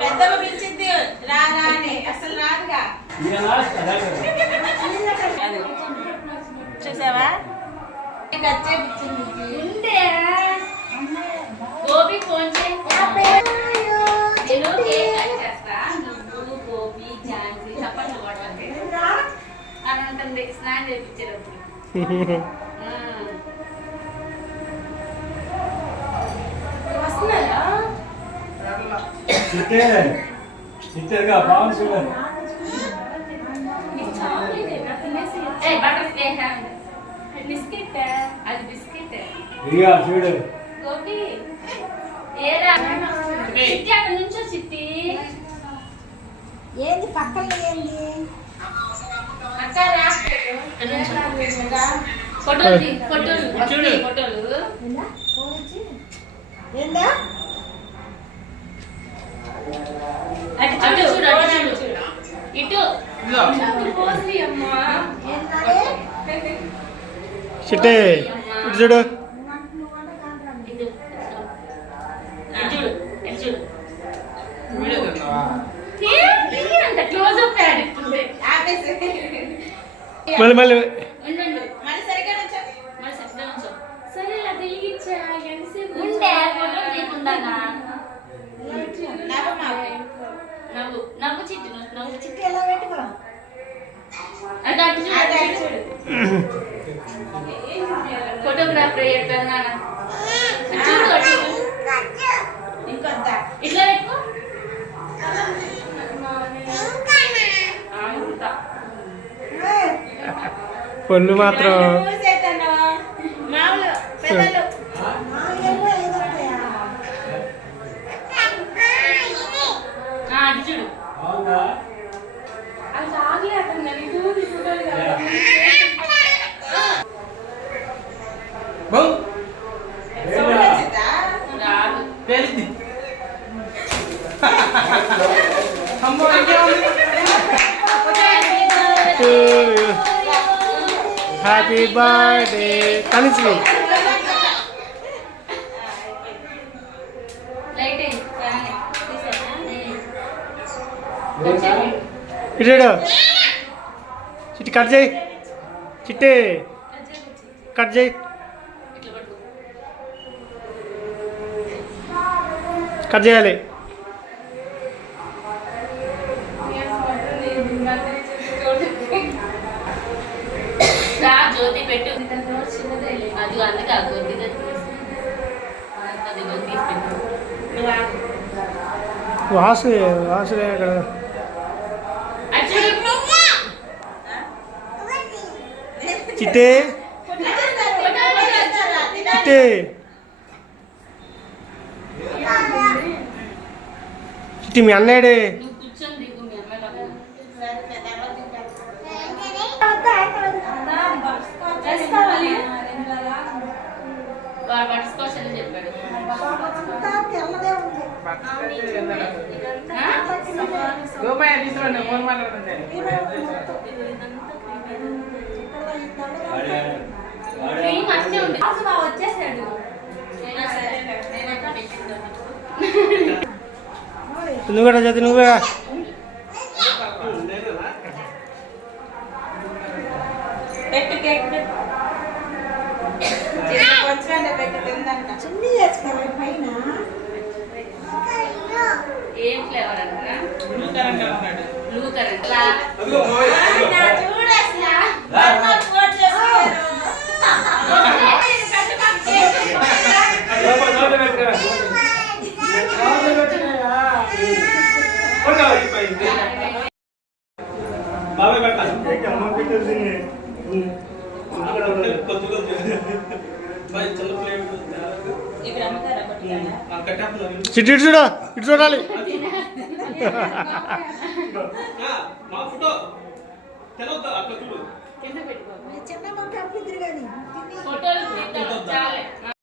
పెద్దమ్మ పిలిచింది రా రా అని అసలు రాదుగా చూసావా గోపి ఫోన్ గోపి ఝాన్సీ చప్పట్లు కొట్టాలి అని ఉంటుంది స్నానం చేయించారు వస్తున్నారా బిస్కెట్ అది బిస్కెట్ గోపి ఏరా చిట్టి అక్కడ నుంచో చిట్టి ఏంది పక్కన ఏంది అక్కరా ఫోటోలు ఫోటోలు ఫోటోలు ఏందా అటు చూడు అటు చూడు ఇటు పోసి అమ్మా చిట్టే ఇటు చూడు మళ్ళీ మళ్ళీ నవ్వు చిట్టి నవ్వు చిట్టి ఎలా పెట్టుకో అంటే అటు చూడు ఫోటోగ్రాఫర్ అయ్యాడు నాన్న చూడు ఇంకొద్దా ఇట్లా పెట్టుకో పళ్ళు మాత్రం మామూలు పెద్దలు అటు చూడు అది ఆగలేదండి హ్యాపీ బర్త్డే కలిసి ఇటు చిట్టి కట్ చేయి చిట్టి కట్ చేయి కట్ చేయాలి జ్యోతి పెట్టు అది అందుకే వాసు వాసులే అక్కడ చిట్టే చిట్టే చిట్టి మీ అన్నయ్యడే వచ్చేసాడు నువ్వు కూడా చదివి నువ్వే పెట్టు కేక్ చిన్ని చేసుకోవాలి పైన ఏం ఫ్లేవర్ అంటారా బ్లూ కరెంట్ చిట్టి ఇటు చూడ ఇటు చూడాలి చిన్న పంపిద్దరు కానీ ఫోటోలు